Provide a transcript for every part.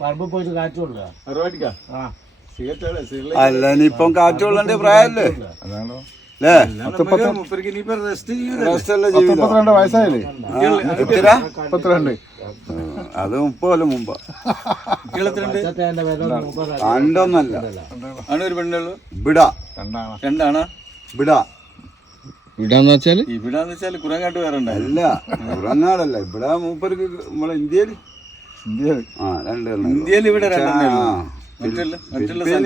പറമ്പ് പോയിട്ട് കാറ്റ് കൊടുക്കുക. അല്ല ഇനിയിപ്പം കാറ്റ് കൊള്ളേണ്ട പ്രായമല്ലേ? അതാണോ അല്ലേ? 32 വയസ്സായില്ലേ? അത് 30 കൊല്ലം മുമ്പ്. കണ്ടൊന്നല്ല. ഒരു പെണ്ണുള്ളൂ. ഇവിടാ രണ്ടാണ്. ഇവിടാ ഇവിടാന്ന് വെച്ചാല് കുറങ്ങാട്ട് വേറെ അല്ല, കുറങ്ങാടല്ല. ഇവിടെ മൂപ്പർക്ക് നമ്മളെ ഇന്ത്യയില് ഇന്ത്യയിൽ ഇവിടെ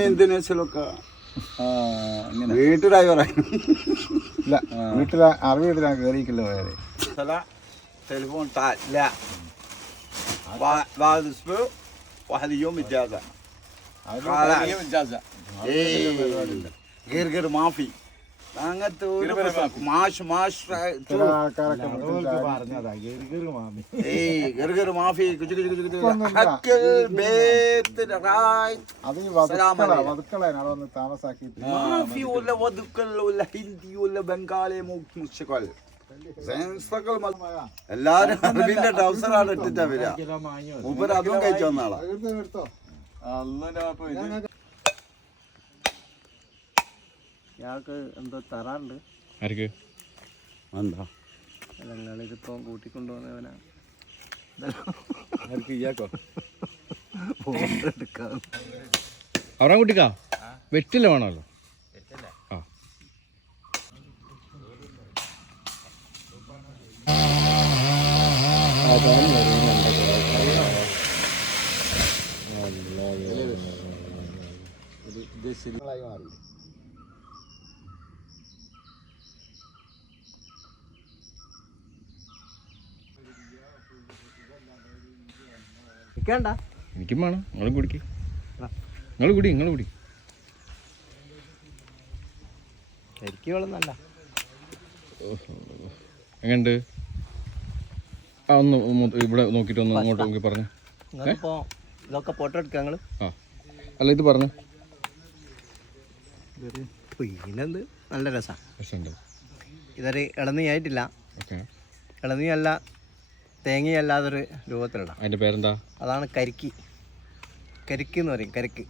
ഇന്തോനേഷ്യയിലൊക്കെ വീട്ടു ഡ്രൈവറായി. വീട്ടിലെ വീട്ടിലാണ് കയറിയിട്ടില്ല വേറെ. تليفون تعال لا بعد اسبوع واحد يوم اجازه يوم اجازه غير ما في മാഷ് ഗർഗർ മാഫി ബംഗാളി മുസ്ലികൾ എല്ലാരും അറബിന്റെ ട്രൗസറാണ് ഇട്ടിട്ടാ വരിക. മൂപ്പര് അതും കഴിച്ചു വന്നാളാ. ഇയാൾക്ക് എന്തോ തറാണ്ട്. എന്താ ഞങ്ങളിതിപ്പോ കൂട്ടിക്കൊണ്ടുപോകുന്നവനാ. അവരാ കുട്ടിക്കാ വെറ്റില്ല വേണമല്ലോ. എനിക്കും വേണം. നിങ്ങളും കുടിക്ക്. നിങ്ങൾ കുടി. ശരിക്കും വെള്ളന്നല്ല. എങ്ങനെയുണ്ട്? ഒന്ന് ഇവിടെ നോക്കിയിട്ട് ഒന്ന് അങ്ങോട്ട് നോക്കി പറഞ്ഞു. ഇതൊക്കെ ഫോട്ടോ എടുക്കാം ഞങ്ങള്. അല്ല ഇത് പറഞ്ഞു. ഇതിനെന്ത് നല്ല രസമുണ്ട്. ഇതൊരു ഇളനീ ആയിട്ടില്ല. ഇളനീയല്ല, തേങ്ങയല്ലാതൊരു രൂപത്തിലുള്ള. അതിന്റെ പേരെന്താ? അതാണ് കരിക്ക്. കരിക്ക് എന്ന് പറയും. കരിക്ക്.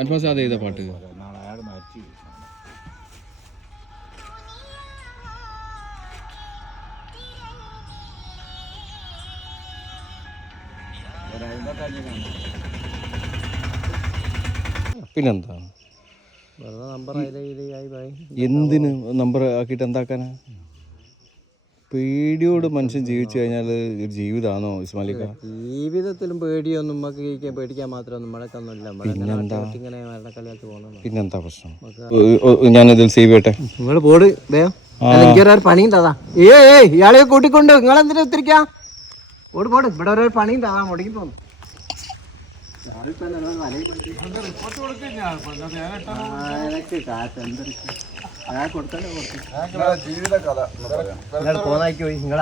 അൻഫാസ് അത് ചെയ്ത പാട്ട് പിന്നെന്താ? എന്തിന് നമ്പർ ആക്കിയിട്ട് എന്താക്കാനാ? പേടിയോട് മനുഷ്യൻ ജീവിച്ചു കഴിഞ്ഞാൽ ഒരു ജീവിതമാണോ ഇസ്മാലിക്ക? ജീവിതത്തിലും പേടിയൊന്നും നമുക്ക് പേടിക്കാൻ മാത്രമൊന്നും നമ്മളൊക്കൊന്നുമില്ല. പിന്നെന്താ പ്രശ്നം? ഞാനിതിൽ സേവ് ചെയ്യട്ടെ. നിങ്ങൾ പോട് എനിക്കൊരു പണിയുണ്ടാ. ഇയാളെ കൂട്ടിക്കൊണ്ട് നിങ്ങളെന്തിനാ ഉത്തരിക്കാ? പോട് ഇവിടെ ഒരു പണിയുണ്ടാ. മുടങ്ങി തോന്നും. ജീവിത കഥ നിങ്ങൾ പോയി നിങ്ങൾ